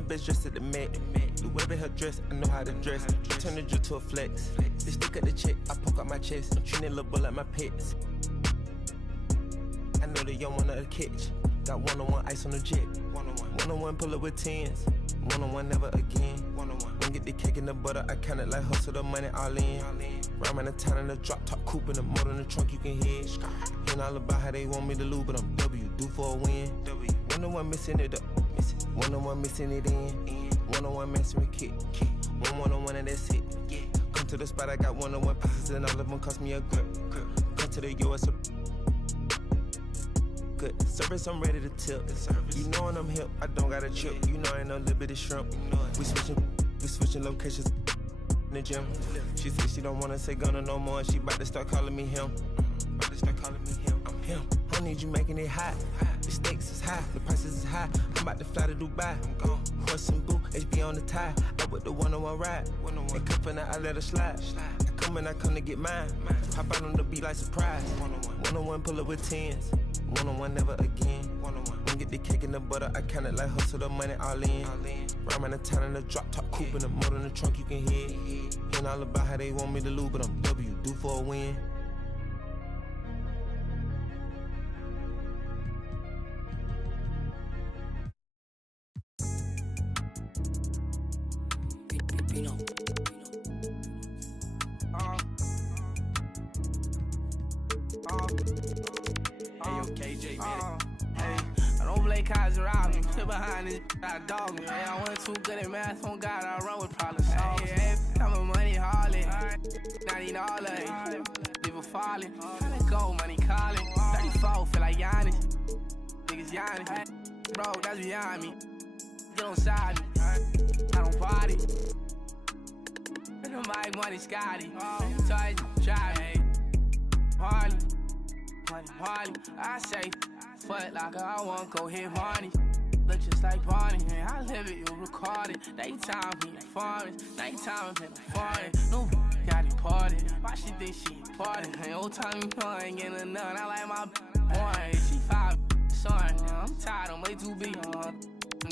the best dressed at the Met. The way her dress, I know how to dress. Turn the drill to a flex. They stick at the check, I poke out my chest. I'm treating little boy like my pets. I know they young one of the catch. Got one-on-one ice on the jet. One-on-one pull up with tens. One-on-one never again. When get the cake in the butter, I count it like hustle the money all in. Rhyme the town in the drop top coupe in the motor in the trunk you can hear. Hearing all about how they want me to lose, but I'm W, due for a win. One-on-one missing it up, one-on-one missing it in. One-on-one messing with kid. One-on-one and that's it. Come to the spot, I got one-on-one pieces and all of them cost me a grip. Come to the US. Good service, I'm ready to tip. You know when I'm hip, I don't got a trip. You know I ain't no little bit of shrimp. We switching locations in the gym. She said she don't wanna say Gunna no more. She about to start calling me him. I'm him. I need you making it hot. The stakes is high, the prices is high. I'm about to fly to Dubai. Horse and boo, HB on the tie. I with the one-on-one ride. Ain't cuffin' I let her slide. I come to get mine. Hop out on the beat like surprise. One-on-one pull up with tens. One-on-one never again. When get the cake in the butter, I count it like hustle the money all in. Rhyme the town in the drop top coupe in the motor in the trunk you can hear. Hearing all about how they want me to lose, but I'm W, due for a win. Behind this, I dog me. Hey, I wasn't too good at math. On God, I run with problems. Hey, I'm a money harlot. Not even all of it. People falling. Tryna go, money calling. 34, feel like Giannis. Niggas Giannis. Bro, that's beyond me. Get on side me. I don't party. And the mic money Scotty. Toys, drive me. Harley. Harley. I say, foot like I want go hit Barney. Look just like Barney, man. I live it, you record it. Daytime, he performance. Nighttime, he performing. No, got deported. Why she think she important? Hey, old time, you know I ain't getting enough. I like my boy. She 5, son. I'm tired, I'm way too big. I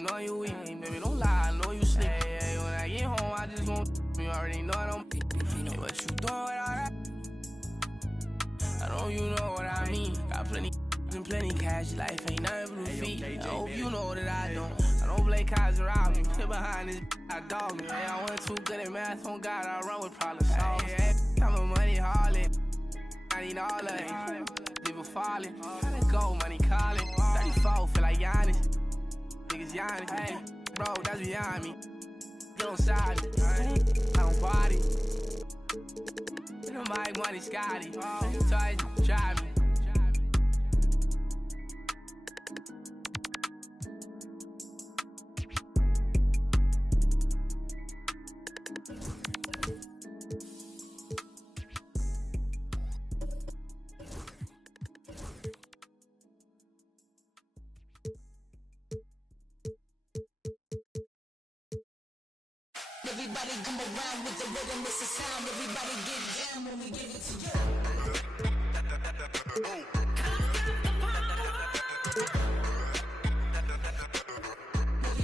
know you weak, baby, don't lie. I know you sleep. Hey, when I get home, I just want you already know I don't. Hey, what you doing with all that? I know you know what I mean. Got plenty and plenty cash, life ain't nothing but a feat. I hope you know that I don't play cards around me. Sit behind this, I dog me. Hey, I wasn't too good at math. On God, I run with problem solvers. I'm a money harlot. I need all of it. People falling. Tryna go, money calling. 34, feel like Giannis. Niggas Giannis. Hey, bro, that's beyond me. Get on side me. I don't party. And the mic money Scotty. Toys, drive me. Everybody come around with the rhythm, it's a sound. Everybody get down when we give it to you.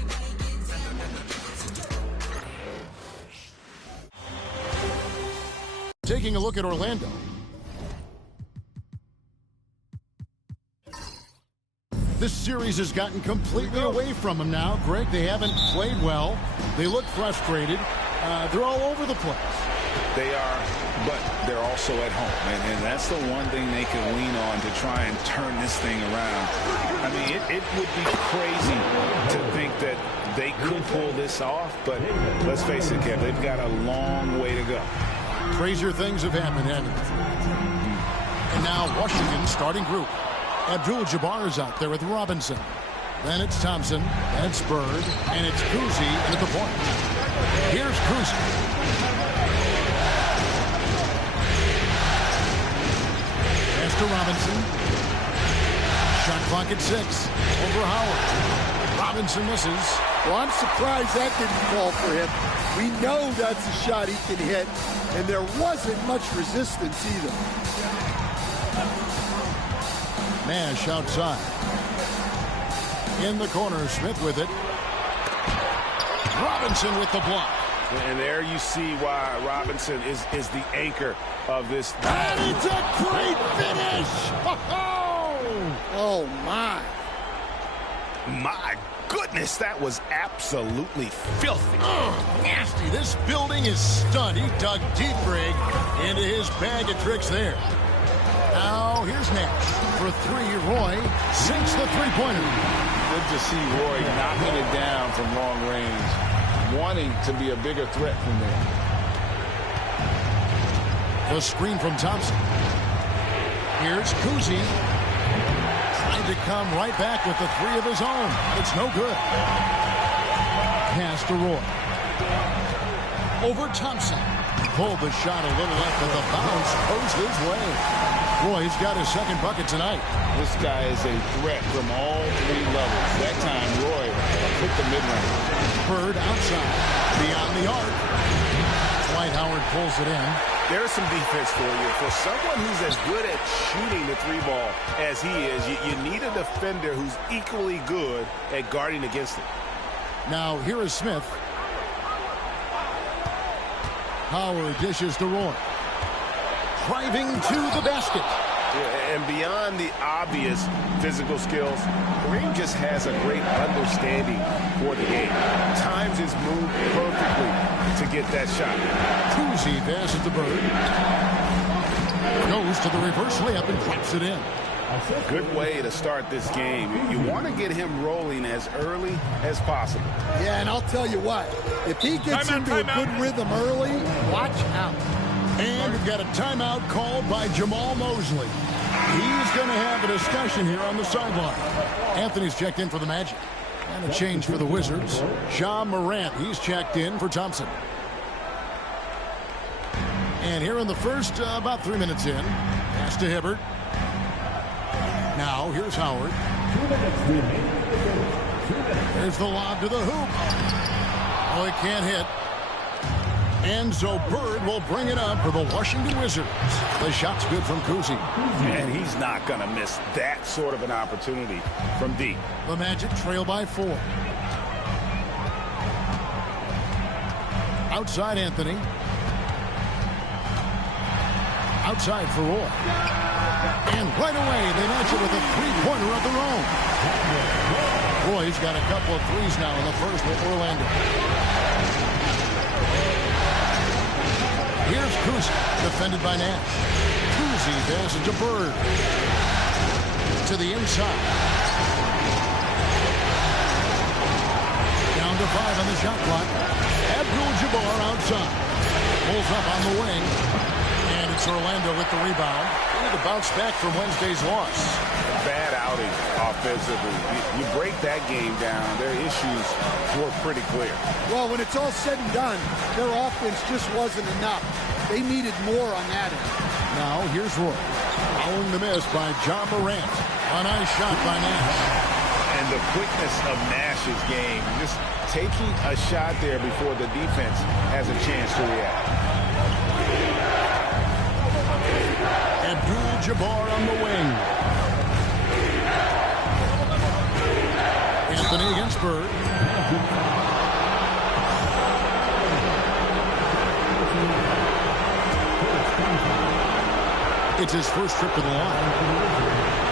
Everybody get down when we give it to you. Taking a look at Orlando. This series has gotten completely away from them now. Greg, they haven't played well. They look frustrated. They're all over the place. They are, but they're also at home. And that's the one thing they can lean on to try and turn this thing around. I mean, it would be crazy to think that they could pull this off. But let's face it, Kev, they've got a long way to go. Crazier things have happened, haven't they? And now Washington's starting group. Abdul-Jabbar is out there with Robinson. Then it's Thompson, then it's Bird, and it's Kuzi at the point. Here's Kuzi. Pass to Robinson. Shot clock at 6. Over Howard. Robinson misses. Well, I'm surprised that didn't fall for him. We know that's a shot he can hit, and there wasn't much resistance either. Nash outside. In the corner, Smith with it. Robinson with the block. And there you see why Robinson is the anchor of this. And it's a great finish. Oh, my. My goodness, that was absolutely filthy. Nasty. This building is stunned. He dug deep, Greg, into his bag of tricks there. Now, here's Nash for three. Roy sinks the three-pointer. Good to see Roy knocking it down from long range, wanting to be a bigger threat from there. The screen from Thompson. Here's Kuzi. Trying to come right back with the three of his own. It's no good. Pass to Roy. Over Thompson. Pulled the shot a little left, but the bounce goes his way. Roy's got his second bucket tonight. This guy is a threat from all three levels. That time, Roy hit the mid-range. Bird outside. Beyond the arc. Dwight Howard pulls it in. There's some defense for you. For someone who's as good at shooting the three ball as he is, you need a defender who's equally good at guarding against it. Now, here is Smith. Howard dishes to Roy. Driving to the basket. Yeah, and beyond the obvious physical skills, Kareem just has a great understanding for the game. Times his move perfectly to get that shot. Kuzi passes to Bird. Goes to the reverse layup and drops it in. Good way to start this game. You want to get him rolling as early as possible. Yeah, and I'll tell you what, if he gets into a good rhythm early, watch out. And we've got a timeout called by Jamal Mosley. He's going to have a discussion here on the sideline. Anthony's checked in for the Magic. And a change for the Wizards. Ja Morant, he's checked in for Thompson. And here in the first, about 3 minutes in, pass to Hibbert. Now, here's Howard. There's the lob to the hoop. Oh, he can't hit. And so Bird will bring it up for the Washington Wizards. The shot's good from Kuzi. And he's not going to miss that sort of an opportunity from deep. The Magic trail by 4. Outside Anthony. Outside for Roy. And right away they match it with a three-pointer of their own. Roy's got a couple of threes now in the first with Orlando. Here's Kuzi, defended by Nash. Kuzi passes to Bird. To the inside. Down to 5 on the shot clock. Abdul-Jabbar outside. Pulls up on the wing. And it's Orlando with the rebound. They need to bounce back from Wednesday's loss. Bad outing offensively. You break that game down, their issues were pretty clear. Well, when it's all said and done, their offense just wasn't enough. They needed more on that end. Now, here's Roy. Following the miss by Ja Morant. A nice shot by Nash. And the quickness of Nash's game, just taking a shot there before the defense has a chance to react. Abdul-Jabbar on the wing. Anthony against Bird. It's his first trip to the line.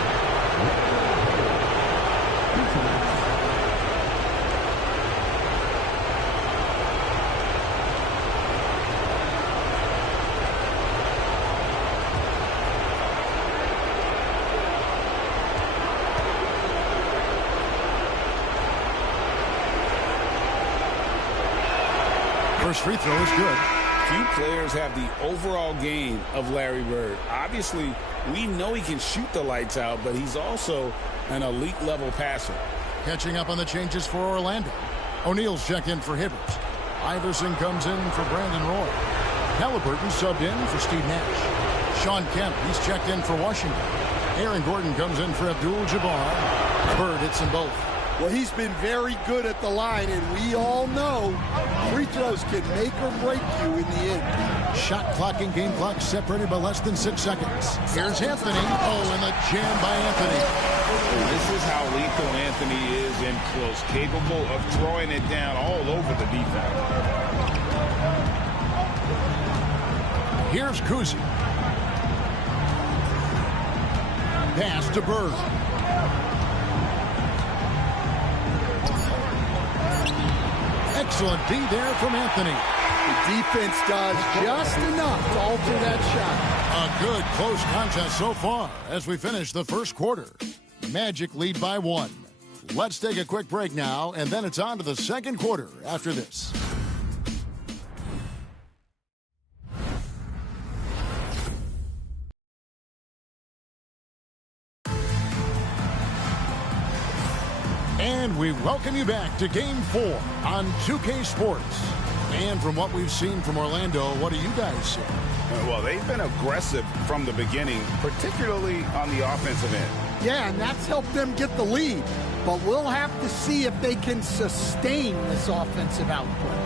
First free throw is good. Few players have the overall game of Larry Bird. Obviously, we know he can shoot the lights out, but he's also an elite level passer. Catching up on the changes for Orlando. O'Neal's checked in for Hibbert. Iverson comes in for Brandon Roy. Halliburton subbed in for Steve Nash. Sean Kemp, he's checked in for Washington. Aaron Gordon comes in for Abdul-Jabbar. Bird hits them both. Well, he's been very good at the line, and we all know free throws can make or break you in the end. Shot clock and game clock separated by less than 6 seconds. Here's Anthony. Oh, and the jam by Anthony. This is how lethal Anthony is in close, capable of throwing it down all over the defense. Here's Kuzi. Pass to Bird. Excellent D there from Anthony. The defense does just enough to alter that shot. A good close contest so far as we finish the first quarter. Magic lead by 1. Let's take a quick break now, and then it's on to the second quarter after this. And we welcome you back to Game 4 on 2K Sports. And from what we've seen from Orlando, what do you guys see? Well, they've been aggressive from the beginning, particularly on the offensive end. Yeah, and that's helped them get the lead. But we'll have to see if they can sustain this offensive output.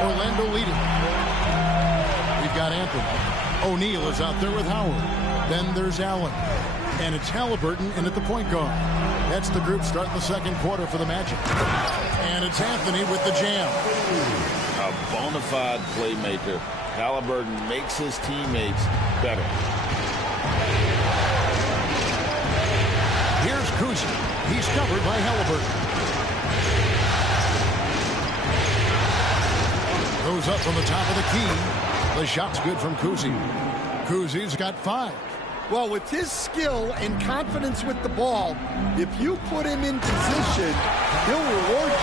Orlando leading. We've got Anthony. O'Neal is out there with Howard. Then there's Allen. And it's Halliburton in at the point guard. That's the group starting the second quarter for the Magic. And it's Anthony with the jam. A bona fide playmaker. Halliburton makes his teammates better. Here's Kuzi. He's covered by Halliburton. Goes up from the top of the key. The shot's good from Kuzi. Kuzi's got 5. Well, with his skill and confidence with the ball, if you put him in position, he'll reward you.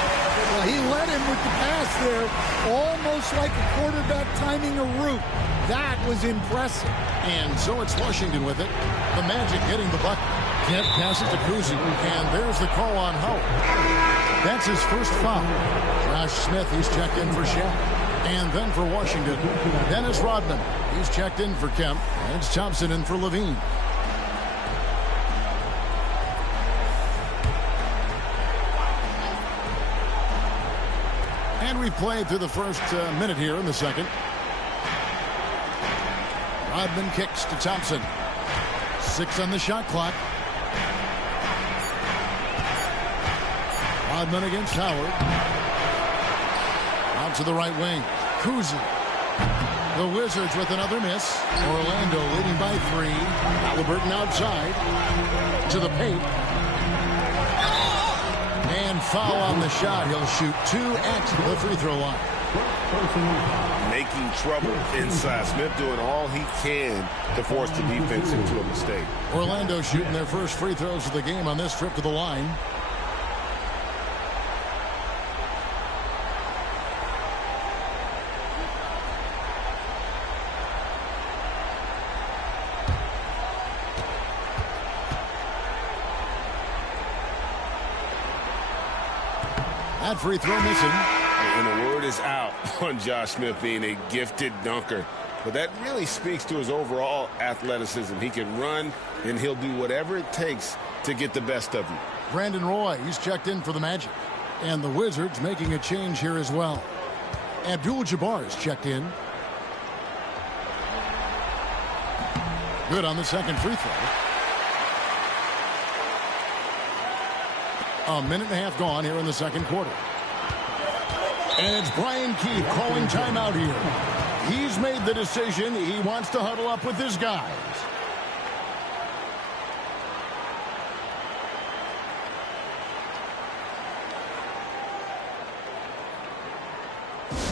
Well, he led him with the pass there, almost like a quarterback timing a route. That was impressive. And so it's Washington with it. The Magic getting the bucket. Can't pass it to Kuzi. And there's the call on Howard. That's his first foul. Josh Smith, he's checked in for Shaq. And then for Washington, Dennis Rodman. He's checked in for Kemp. And it's Thompson in for Levine. And we've played through the first minute here in the second. Rodman kicks to Thompson. 6 on the shot clock. Rodman against Howard. Out to the right wing. Kuzi. The Wizards with another miss. Orlando leading by 3. Halliburton outside. To the paint. And foul on the shot. He'll shoot 2 at the free throw line. Making trouble inside. Smith doing all he can to force the defense into a mistake. Orlando shooting their first free throws of the game on this trip to the line. That free throw missing. And the word is out on Josh Smith being a gifted dunker. But that really speaks to his overall athleticism. He can run, and he'll do whatever it takes to get the best of you. Brandon Roy, he's checked in for the Magic. And the Wizards making a change here as well. Abdul-Jabbar is checked in. Good on the second free throw. A minute and a half gone here in the second quarter. And it's Brian Keith calling timeout here. He's made the decision. He wants to huddle up with his guys.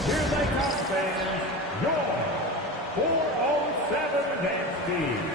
Here they come, fans. Your 407 Dynasty.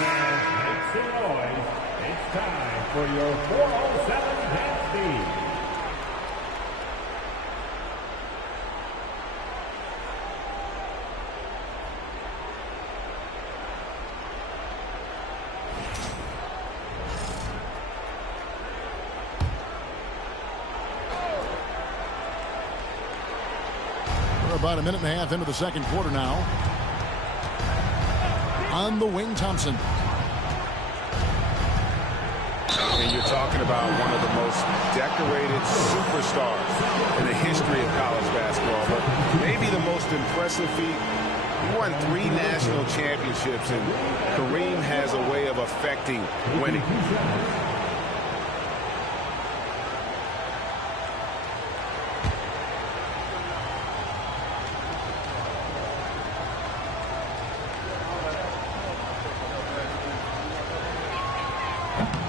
fans, make some noise. It's time for your 407 dance beat. We're about a minute and a half into the second quarter now. On the wing, Thompson. And you're talking about one of the most decorated superstars in the history of college basketball, but maybe the most impressive feat. He won 3 national championships, and Kareem has a way of affecting winning.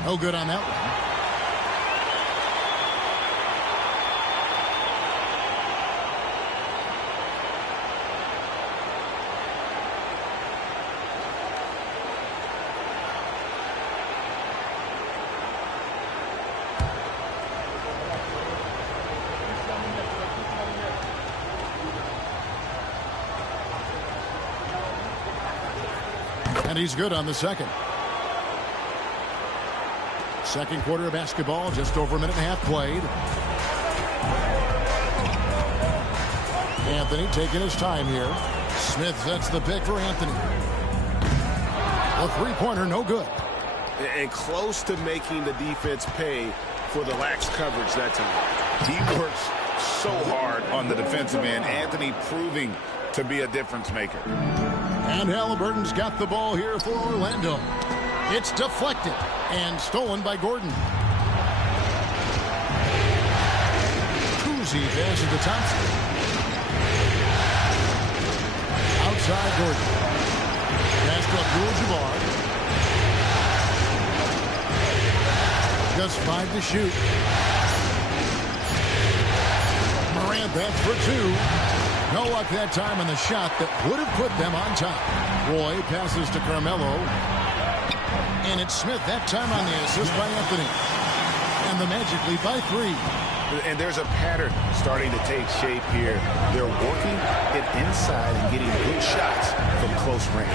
No good on that one. And he's good on the second. Second quarter of basketball, just over a minute and a half played. Anthony taking his time here. Smith sets the pick for Anthony. A three-pointer, no good. And close to making the defense pay for the lax coverage that time. He works so hard on the defensive end. Anthony proving to be a difference maker. And Halliburton's got the ball here for Orlando. It's deflected and stolen by Gordon. Kuzi passes to Thompson. Outside Gordon. Pass to Abdul-Jabbar. Just 5 to shoot. Morant bats for 2. No luck that time on the shot that would have put them on top. Roy passes to Carmelo. And it's Smith that time on the assist by Anthony. And the Magic lead by 3. And there's a pattern starting to take shape here. They're working it inside and getting good shots from close range.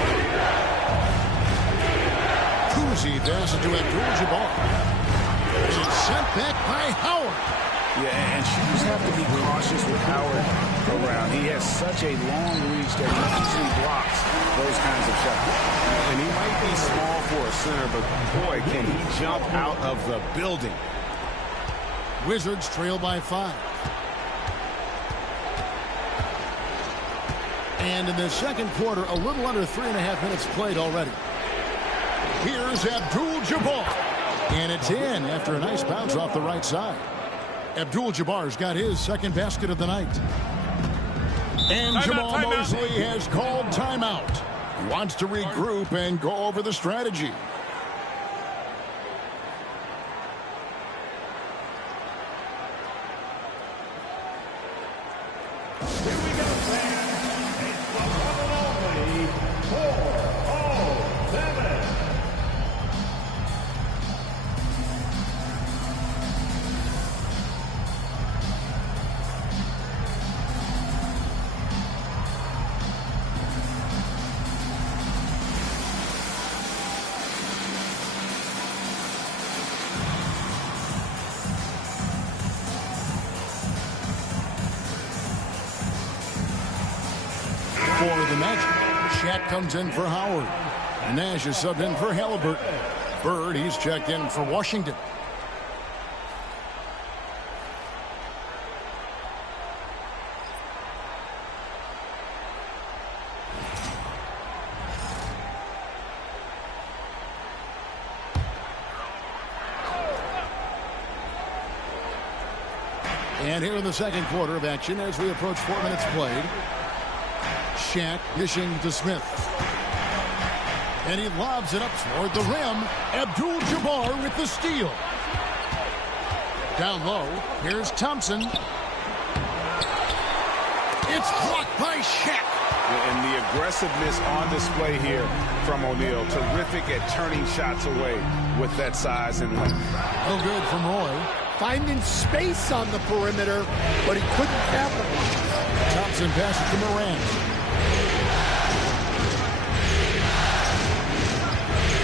Kuzi passes to Abdul-Jabbar. It's sent back by Howard. Yeah, and shooters have to be cautious with Howard around. He has such a long reach that he easily blocks those kinds of shots. And he might be small for a center, but boy, can he jump out of the building. Wizards trail by 5. And in the second quarter, a little under 3.5 minutes played already. Here's Abdul-Jabbar. And it's in after a nice bounce off the right side. Abdul-Jabbar's got his second basket of the night. And Jamal Mosley has called timeout. He wants to regroup and go over the strategy. Here we go, fans. It's the one and only 407. For the Magic, Shaq comes in for Howard. Nash is subbed in for Halliburton. Bird, he's checked in for Washington. And here in the second quarter of action as we approach 4 minutes played. Shaq dishing to Smith. And he lobs it up toward the rim. Abdul-Jabbar with the steal. Down low, here's Thompson. It's blocked by Shaq. And the aggressiveness on display here from O'Neal. Terrific at turning shots away with that size and length. No good from Roy. Finding space on the perimeter, but he couldn't capitalize. Thompson passes to Morant.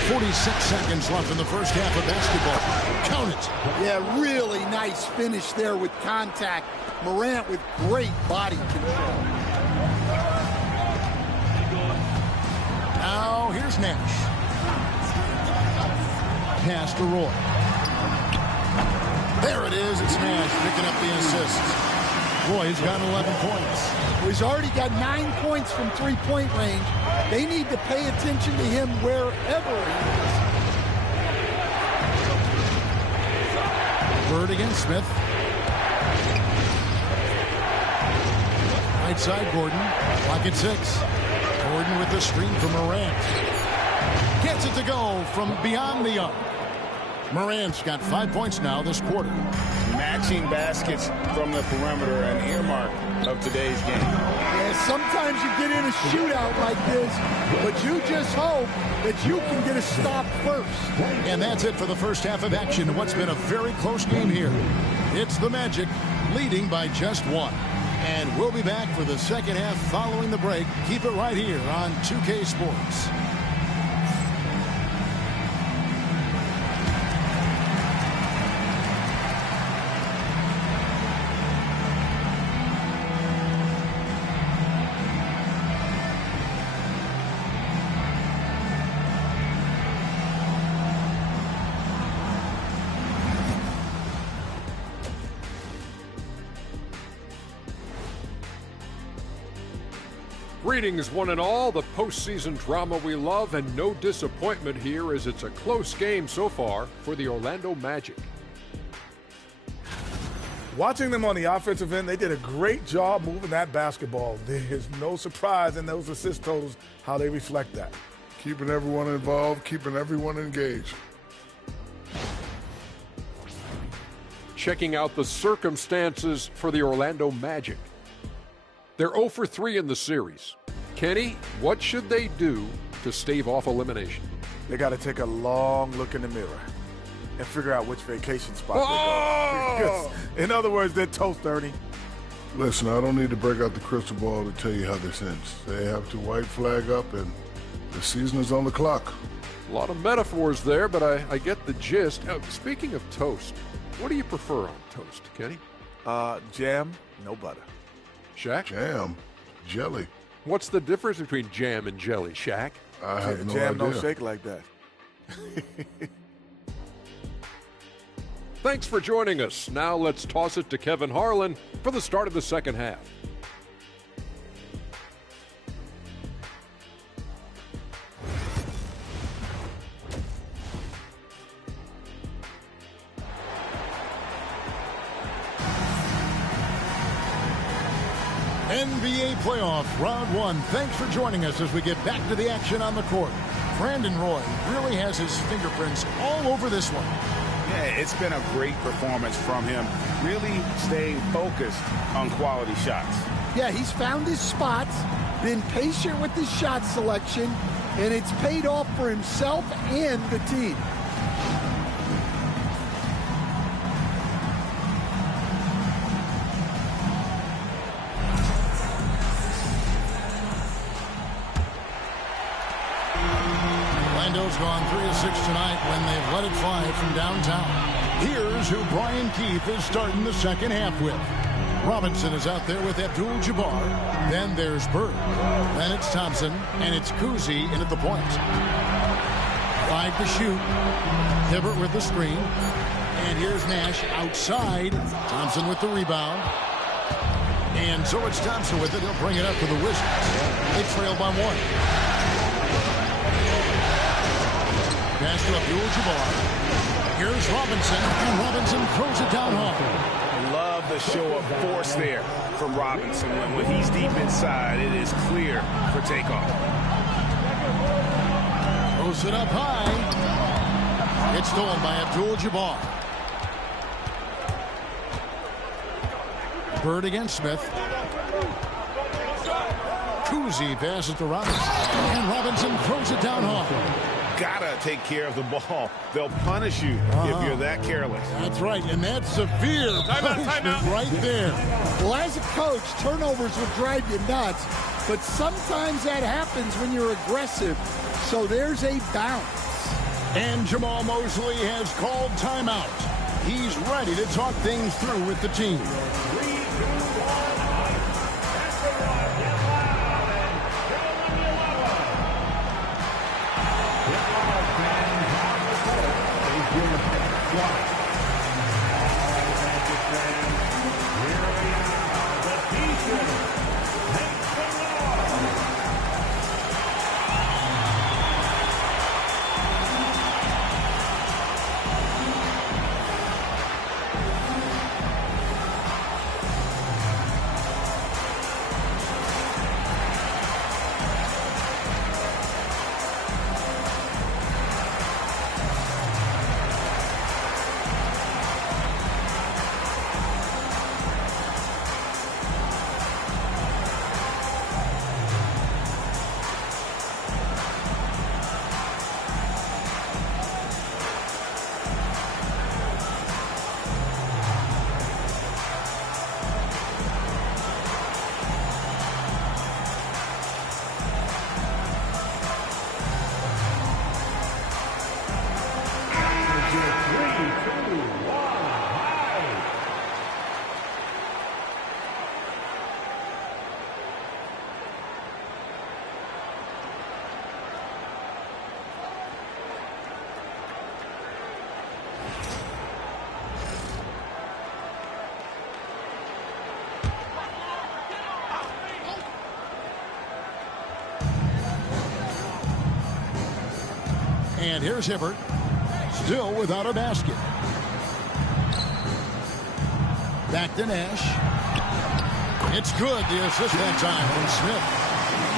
46 seconds left in the first half of basketball. Count it. Yeah, really nice finish there with contact. Morant with great body control. Now here's Nash. Pass to Roy. There it is. It's Nash picking up the assist. Roy's got 11 points. He's already got 9 points from three-point range. They need to pay attention to him wherever he is. Bird against Smith. Right side, Gordon. Clock at 6. Gordon with the screen from Morant. Gets it to go from beyond the arc. Morant's got 5 points now this quarter. Matching baskets from the perimeter, an earmark of today's game. Yeah, sometimes you get in a shootout like this, but you just hope that you can get a stop first. And that's it for the first half of action in what's been a very close game here. It's the Magic leading by just 1. And we'll be back for the second half following the break. Keep it right here on 2K Sports. Greetings, one and all. The postseason drama we love, and no disappointment here as it's a close game so far for the Orlando Magic. Watching them on the offensive end, they did a great job moving that basketball. There's no surprise in those assist totals how they reflect that. Keeping everyone involved, keeping everyone engaged. Checking out the circumstances for the Orlando Magic. They're 0 for 3 in the series. Kenny, what should they do to stave off elimination? They got to take a long look in the mirror and figure out which vacation spot they go. In other words, they're toast, Ernie. Listen, I don't need to break out the crystal ball to tell you how this ends. They have to white flag up, and the season is on the clock. A lot of metaphors there, but I get the gist. Speaking of toast, what do you prefer on toast, Kenny? Jam, no butter. Shaq? Jam, jelly. What's the difference between jam and jelly, Shaq? I have no jam idea. don't shake like that. Thanks for joining us. Now let's toss it to Kevin Harlan for the start of the second half. NBA playoff round 1. Thanks for joining us as we get back to the action on the court. Brandon Roy really has his fingerprints all over this one. Yeah, it's been a great performance from him. Really staying focused on quality shots. Yeah, he's found his spots, been patient with his shot selection, and it's paid off for himself and the team. Orlando's gone 3 of 6 tonight when they've let it fly from downtown. Here's who Brian Keith is starting the second half with. Robinson is out there with Abdul-Jabbar. Then there's Bird. Then it's Thompson, and it's Kuzi in at the point. 5 to shoot. Hibbert with the screen. And here's Nash outside. Thompson with the rebound. And so it's Thompson with it. He'll bring it up for the Wizards. They trail by 1. Pass to Abdul-Jabbar. Here's Robinson, and Robinson throws it down hard. Love the show of force there from Robinson. When he's deep inside, it is clear for takeoff. Throws it up high. It's stolen by Abdul-Jabbar. Bird against Smith. Cousy passes to Robinson. And Robinson throws it down hard. Gotta take care of the ball. They'll punish you if you're that careless. That's right, and that's severe punishment right there. Well, as a coach, turnovers will drive you nuts, but sometimes that happens when you're aggressive. So there's a bounce. And Jamal Mosley has called timeout. He's ready to talk things through with the team. 3, 2, 1, that's the run. Get loud and show them you love them. Get loud, fans. On the court. They give us a shot. All right, Magic fans. Here we are. The Pieces make some noise. And here's Hibbert, still without a basket. Back to Nash. It's good, the assist that time from Smith.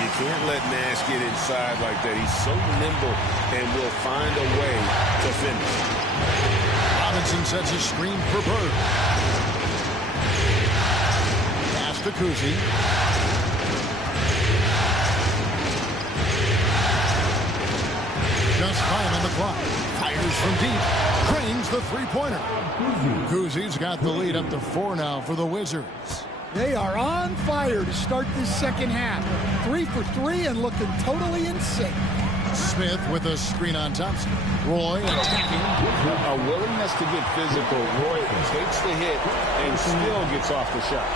You can't let Nash get inside like that. He's so nimble and will find a way to finish. Robinson sets a screen for Bird. Pass to Cousy. Just 5 on the clock. Fires from deep. Cranes the three-pointer. Cousy's got the lead up to 4 now for the Wizards. They are on fire to start this second half. 3 for 3 and looking totally in sync. Smith with a screen on Thompson. Roy attacking. A willingness to get physical. Roy takes the hit and still gets off the shot.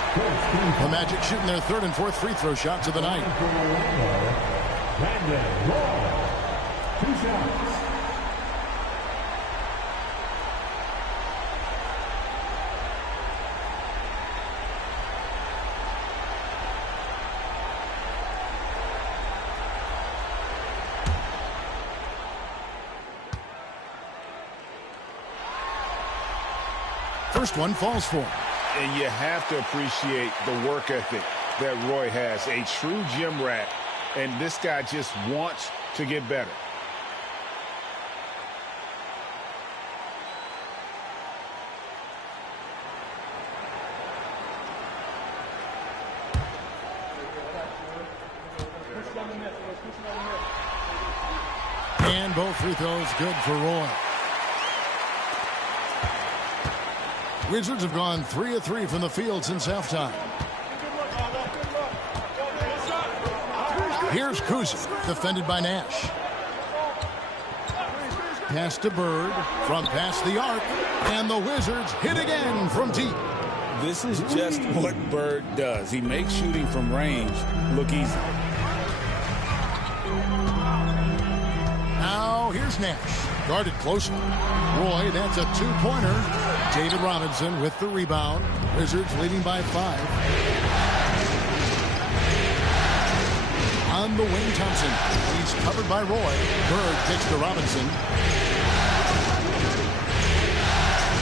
The Magic shooting their third and fourth free throw shots of the night. Brandon Roy. 2 shots. First one falls for him. And you have to appreciate the work ethic that Roy has. A true gym rat. And this guy just wants to get better. And both free throws good for Roy. Wizards have gone 3 of 3 from the field since halftime. Here's Cousy, defended by Nash. Pass to Bird, from past the arc, and the Wizards hit again from deep. This is just what Bird does. He makes shooting from range look easy. Now here's Nash, guarded closely. Roy, that's a 2-pointer. David Robinson with the rebound. Wizards leading by 5. On the wing, Thompson. He's covered by Roy. Bird kicks to Robinson.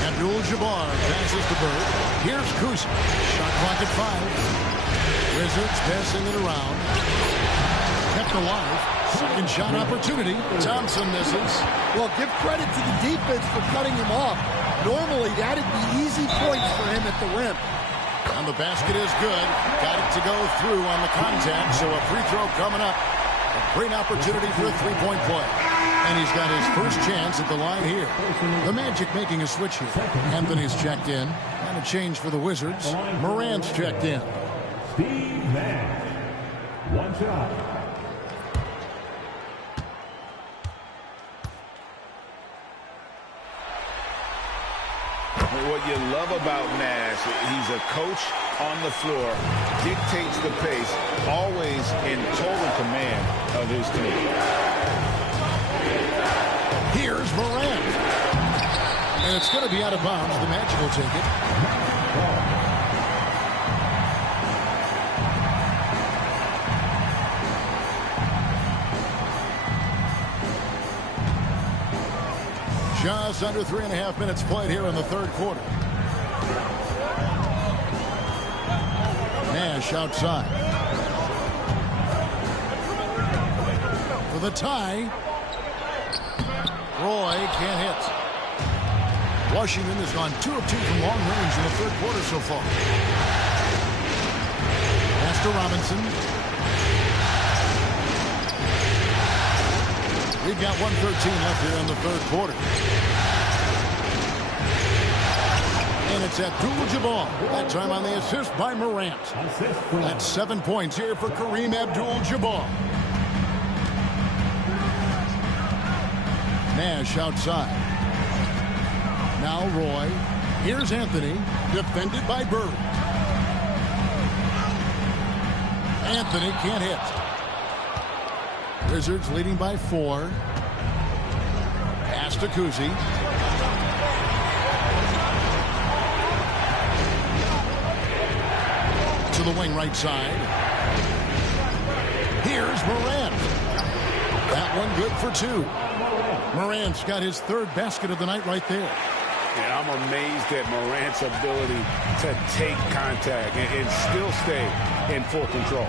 Abdul-Jabbar passes to Bird. Here's Cousy. Shot clock at 5. Wizards passing it around. Kept alive. Second shot opportunity. Thompson misses. Well, give credit to the defense for cutting him off. Normally, that'd be easy points for him at the rim. And the basket is good. Got it to go through on the contact, so a free throw coming up. A great opportunity for a three-point play. And he's got his first chance at the line here. The Magic making a switch here. Anthony's checked in. And a change for the Wizards. Morant's checked in. Steve Nash. One shot. What you love about Nash, he's a coach on the floor, dictates the pace, always in total command of his team. Here's Morant. And it's going to be out of bounds. The Magic will take it. Just under 3.5 minutes played here in the third quarter. Nash outside. For the tie. Roy can't hit. Washington has gone 2 of 2 from long range in the third quarter so far. Pass to Robinson. We've got 1:13 left here in the third quarter. And it's Abdul-Jabbar. That time on the assist by Morant. That's 7 points here for Kareem Abdul-Jabbar. Nash outside. Now Roy. Here's Anthony. Defended by Bird. Anthony can't hit. Wizards leading by 4. Pass to Kuzi. To the wing right side. Here's Morant. That one good for 2. Morant's got his third basket of the night right there. Yeah, I'm amazed at Morant's ability to take contact and still stay in full control.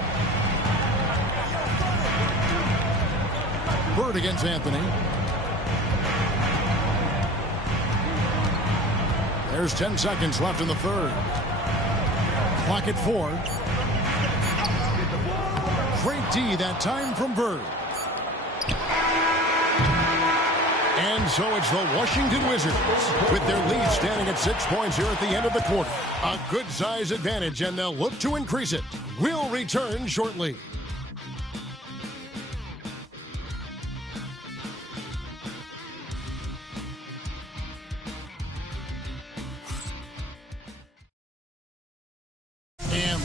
Bird against Anthony. There's 10 seconds left in the third. Clock at 4. Great D that time from Bird. And so it's the Washington Wizards with their lead standing at 6 points here at the end of the quarter. A good size advantage, and they'll look to increase it. We'll return shortly.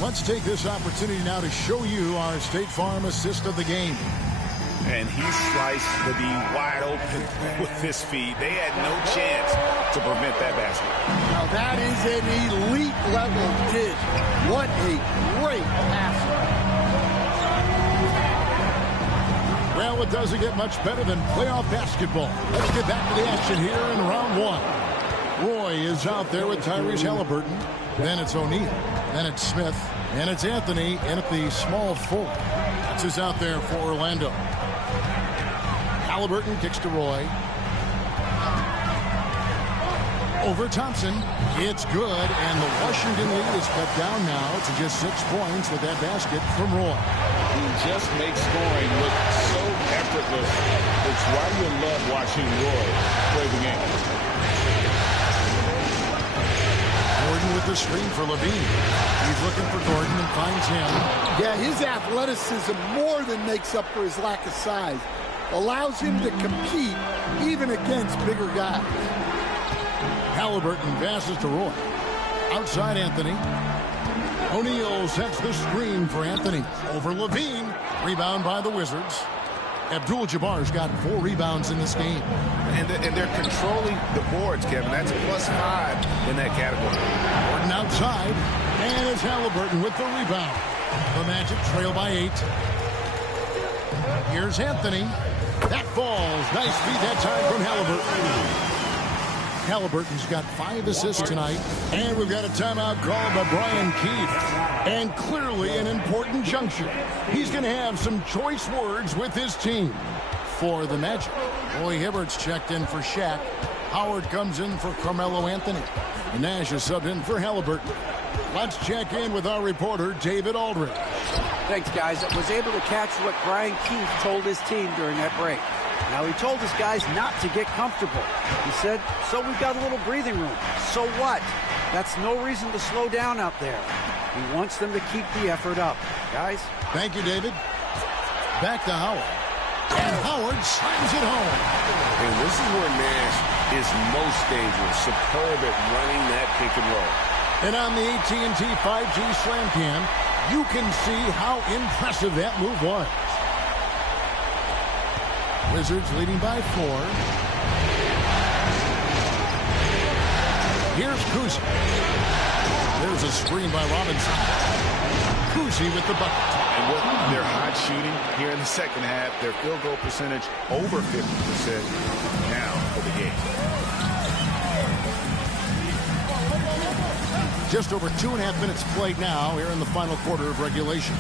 Let's take this opportunity now to show you our State Farm assist of the game. And he sliced the D wide open with his feet. They had no chance to prevent that basket. Now that is an elite level dish. What a great pass. Well, it doesn't get much better than playoff basketball. Let's get back to the action here in round 1. Roy is out there with Tyrese Halliburton. Then it's O'Neal. Then it's Smith. And it's Anthony in at the small 4. That's who's out there for Orlando. Halliburton kicks to Roy. Over Thompson. It's good. And the Washington lead is cut down now to just 6 points with that basket from Roy. He just makes scoring look so effortless. It's why you love watching Roy play the game. Gordon with the screen for Levine. He's looking for Gordon and finds him. Yeah, his athleticism more than makes up for his lack of size. Allows him to compete even against bigger guys. Halliburton passes to Roy. Outside Anthony. O'Neal sets the screen for Anthony. Over Levine. Rebound by the Wizards. Abdul-Jabbar's got 4 rebounds in this game. And they're controlling the boards, Kevin. That's +5 in that category. Gordon outside. And it's Halliburton with the rebound. The Magic trail by 8. Here's Anthony. That falls. Nice feed that time from Halliburton. Halliburton's got 5 assists tonight. And we've got a timeout called by Brian Keefe. And clearly an important juncture. He's going to have some choice words with his team for the Magic. Roy Hibbert's checked in for Shaq. Howard comes in for Carmelo Anthony. And Nash is subbed in for Halliburton. Let's check in with our reporter, David Aldridge. Thanks, guys. I was able to catch what Brian Keefe told his team during that break. Now, he told his guys not to get comfortable. He said, so we've got a little breathing room. So what? That's no reason to slow down out there. He wants them to keep the effort up. Guys? Thank you, David. Back to Howard. And Howard slams it home. And this is where Nash is most dangerous. Superb at running that pick and roll. And on the AT&T 5G Slam Cam, you can see how impressive that move was. Wizards leading by 4. Here's Kuzi. There's a screen by Robinson. Kuzi with the bucket. And what they're hot shooting here in the second half, their field goal percentage over 50% now for the game. Just over 2.5 minutes played now here in the final quarter of regulation.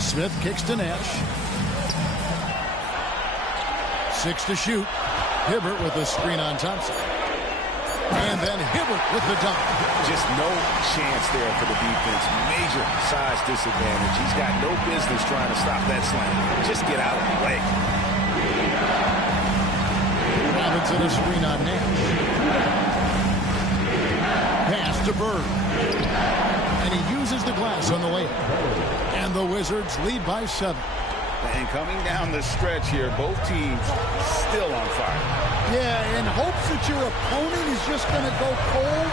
Smith kicks to Nash. 6 to shoot. Hibbert with a screen on Thompson. And then Hibbert with the dunk. Just no chance there for the defense. Major size disadvantage. He's got no business trying to stop that slam. Just get out of the way. Robinson a screen on Nash. Pass to Bird. And he uses the glass on the layup. And the Wizards lead by 7. And coming down the stretch here, both teams still on fire. Yeah, in hopes that your opponent is just going to go cold.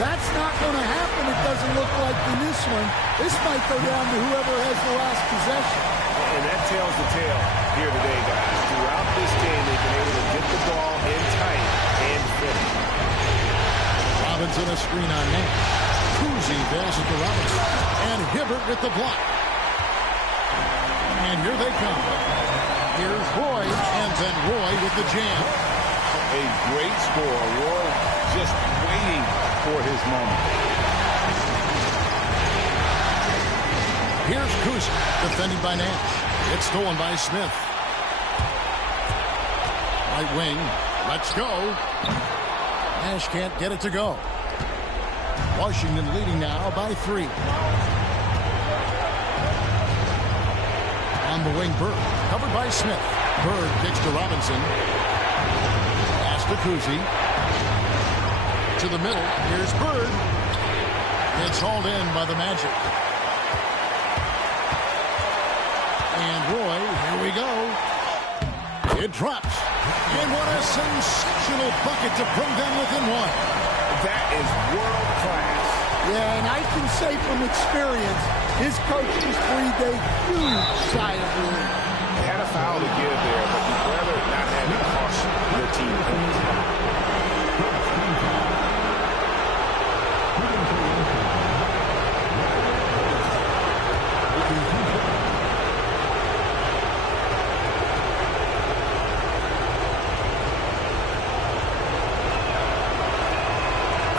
That's not going to happen, it doesn't look like in this one. This might go down to whoever has the last possession. And that tells the tale here today, guys. Throughout this game, they've been able to get the ball in tight and finish. Robinson a screen on Nash. Kuzi passes to Robinson. And Hibbert with the block. And here they come. Here's Roy, and then Roy with the jam. A great score. Roy just waiting for his moment. Here's Kuzi, defended by Nash. It's stolen by Smith. Right wing, let's go. Nash can't get it to go. Washington leading now by 3. On the wing, Bird, covered by Smith. Bird kicks to Robinson. Pass to Kuzi. To the middle, here's Bird. It's hauled in by the Magic. And Roy, here we go. It drops. And what a sensational bucket to bring them within 1. That is world class. Yeah, and I can say from experience, his coach just breathed a huge sigh of relief. Had a foul to give there, but you'd rather not have it cost your team points.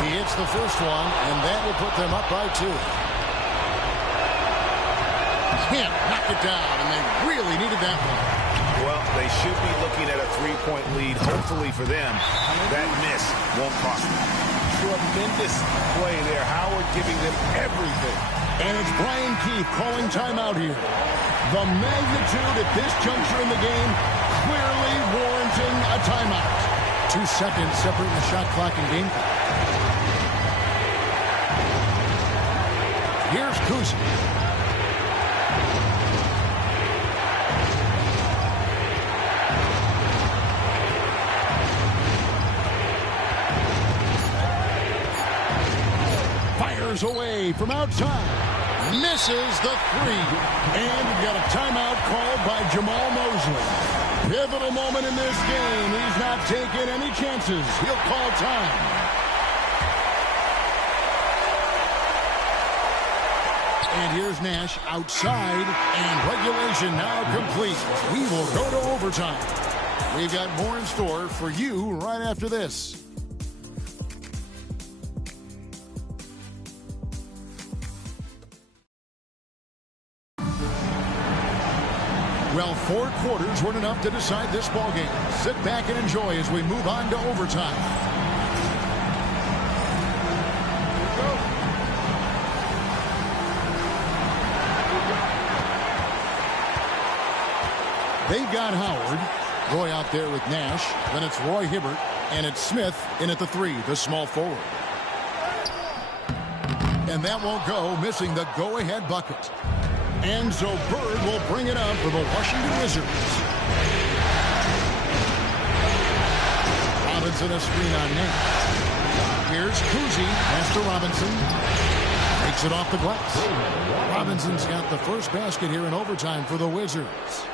He hits the first one, and that will put them up by 2. Can't knock it down, and they really needed that one. Well, they should be looking at a 3-point lead, hopefully for them. That miss won't cost them. Tremendous play there. Howard giving them everything. And it's Brian Keefe calling timeout here. The magnitude at this juncture in the game clearly warranting a timeout. 2 seconds separating the shot clock and game clock. Here's Kuzi. Fires away from outside. Misses the 3. And we've got a timeout called by Jamal Mosley. Pivotal moment in this game. He's not taking any chances. He'll call time. And here's Nash outside, and regulation now complete. We will go to overtime. We've got more in store for you right after this. Well, 4 quarters weren't enough to decide this ballgame. Sit back and enjoy as we move on to overtime. They've got Howard. Roy out there with Nash. Then it's Roy Hibbert. And it's Smith in at the 3, the small forward. And that won't go, missing the go-ahead bucket. And so Bird will bring it up for the Washington Wizards. Robinson a screen on Nash. Here's Kuzi. Pass to Robinson. Takes it off the glass. Robinson's got the first basket here in overtime for the Wizards.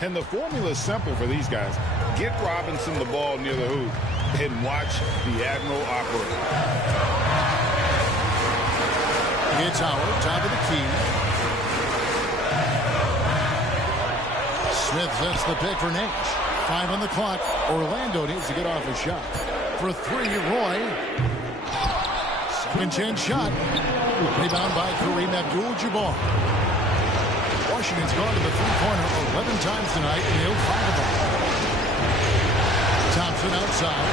And the formula is simple for these guys. Get Robinson the ball near the hoop and watch the Admiral operate. It's Howard, top of the key. Smith sets the pick for Nash. 5 on the clock. Orlando needs to get off a shot. For 3, Roy. Swing chance shot. Rebound by Kareem Abdul-Jabbar. Washington's gone to the three-pointer 11 times tonight and nailed 5 of them. Thompson outside.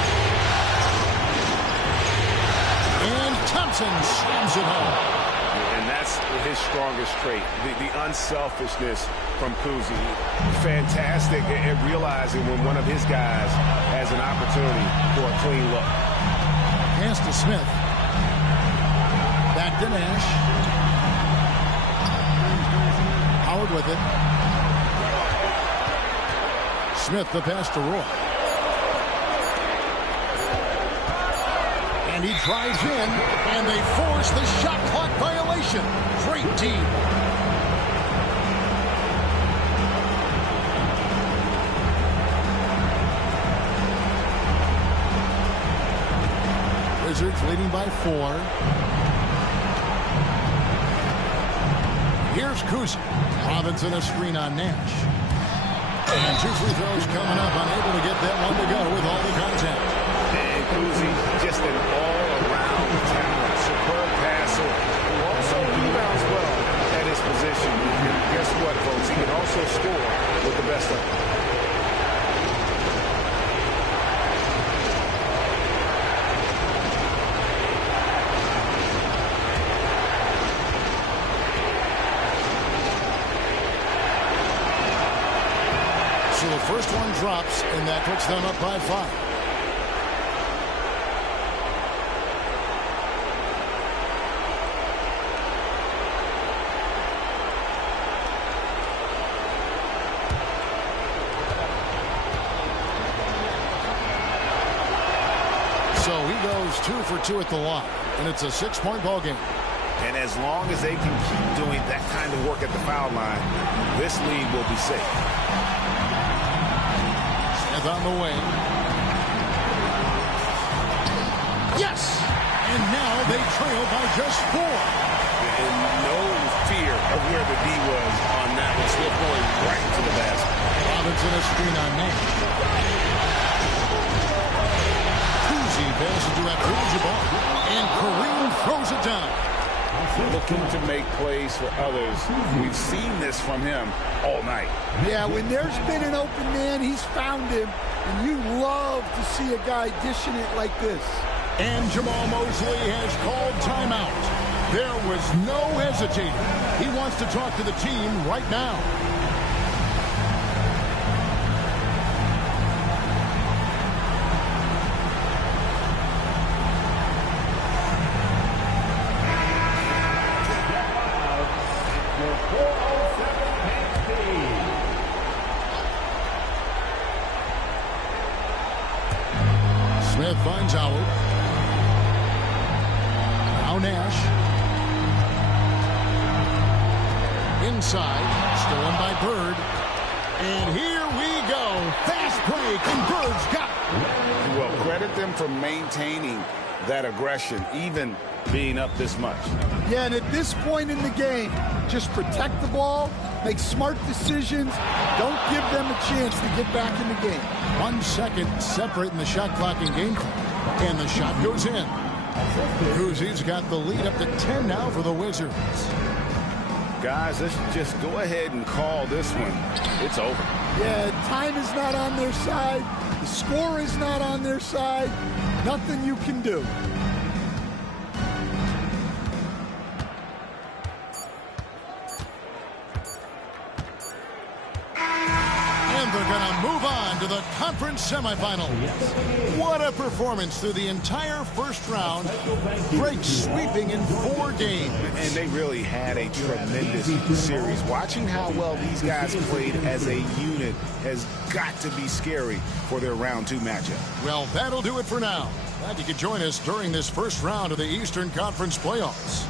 And Thompson slams it home. And that's his strongest trait, the unselfishness from Kuzi. Fantastic at realizing when one of his guys has an opportunity for a clean look. Pass to Smith. Back to Nash. Howard with it. Smith the pass to Roy. And he drives in, and they force the shot clock violation. Great team. Wizards leading by 4. Here's Kuzi. Robinson a screen on Nash. And 2 free throws coming up. Unable to get that one to go with all the contact. And Kuzi, just an all-around talent. Superb passer who also rebounds well at his position. And guess what, folks? He can also score with the best of them. So the first one drops, and that puts them up by 5. So he goes 2 for 2 at the line, and it's a 6-point ball game. And as long as they can keep doing that kind of work at the foul line, this lead will be safe. Smith on the way. Yes! And now they trail by just 4. And no fear of where the D was on that one. Smith going right to the basket. Robinson a screen on Nash. Kuzi passes to Abdul-Jabbar. And Kareem throws it down. Looking to make plays for others. We've seen this from him all night. Yeah, when there's been an open man, he's found him. And you love to see a guy dishing it like this. And Jamal Mosley has called timeout. There was no hesitating. He wants to talk to the team right now. Smith finds Howard. Now Nash. Inside. Stolen by Bird. And here we go. Fast break, and Bird's got it. Well, credit them for maintaining that aggression, even being up this much. Yeah, and at this point in the game, just protect the ball, make smart decisions, don't give them a chance to get back in the game. 1 second separating the shot clock and game clock. And the shot goes in. Kuzi's got the lead up to 10 now for the Wizards. Guys, let's just go ahead and call this one. It's over. Yeah, time is not on their side. The score is not on their side. Nothing you can do. going to move on to the conference semifinal. What a performance through the entire first round. Great sweeping in 4 games. And they really had a tremendous series. Watching how well these guys played as a unit has got to be scary for their round 2 matchup. Well, that'll do it for now. Glad you could join us during this first round of the Eastern Conference playoffs.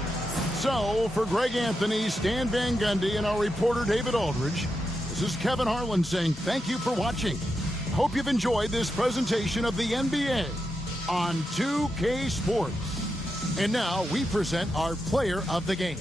So, for Greg Anthony, Stan Van Gundy, and our reporter David Aldridge, this is Kevin Harlan saying thank you for watching. Hope you've enjoyed this presentation of the NBA on 2K Sports. And now we present our player of the game.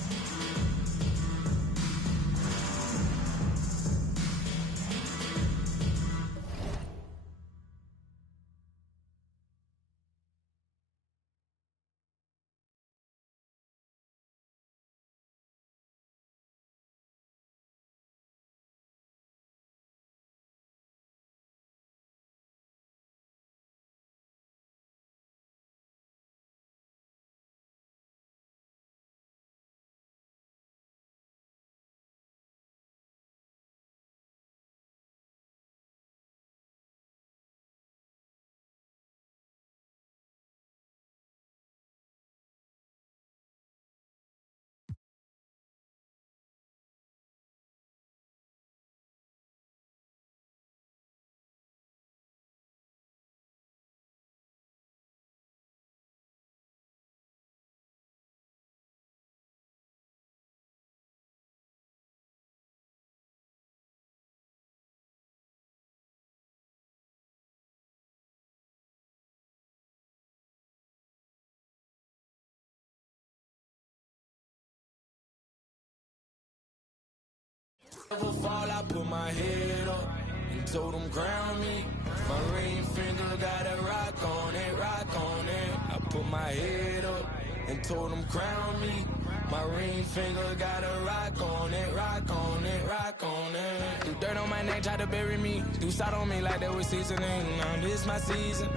Never fall, I put my head up and told them ground me. My ring finger got a rock on it, rock on it. I put my head up and told them crown me. My ring finger got a rock on it, rock on it, rock on it. Do dirt on my neck, try to bury me. Do salt on me like they was seasoning. Now this my season.